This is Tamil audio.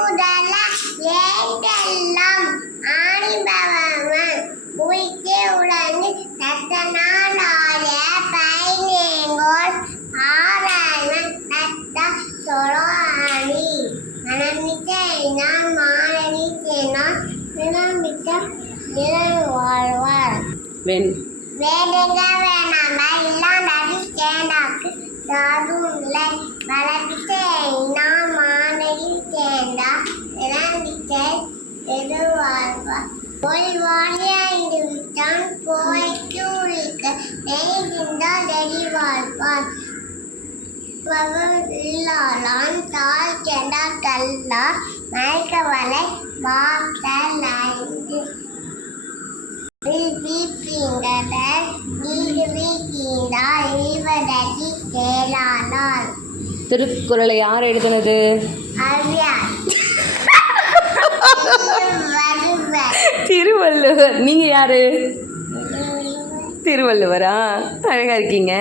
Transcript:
முதல ஏண்டெல்லாம் ஆணிபவம உயிர்த்தே உடனே தத்தனாலாய பயனேங்கோல் ஆராய்ம தத்த சொலாணி மனமிட்ட நான் மாணவி தேனான் நிலமிட்ட நிலை வாழ்வார் வேடுங்க வேணாம இல்லாண்டாடி தேண்டாக்கு சாதும் இல்லை வளர்ப்பிட்ட நான் மாணவி தேண்டா நிலமிட்ட எது வாழ்வார் போய் வாழியாய்ந்து விட்டான் போய்க்கு உழிக்க நெய்கின்றால் நெறி வாழ்வார் இல்லாளான் தாய் கெண்டா கல்லா மயக்கவலை வார்த்தைந்து வீப்பிங்கடர் நீடு வீக்கின்றா இவரடி கேளானாள். திருக்குறளை யார் எழுதுனது? திருவள்ளுவர். நீங்க யாரு? திருவள்ளுவரா? அழகா இருக்கீங்க.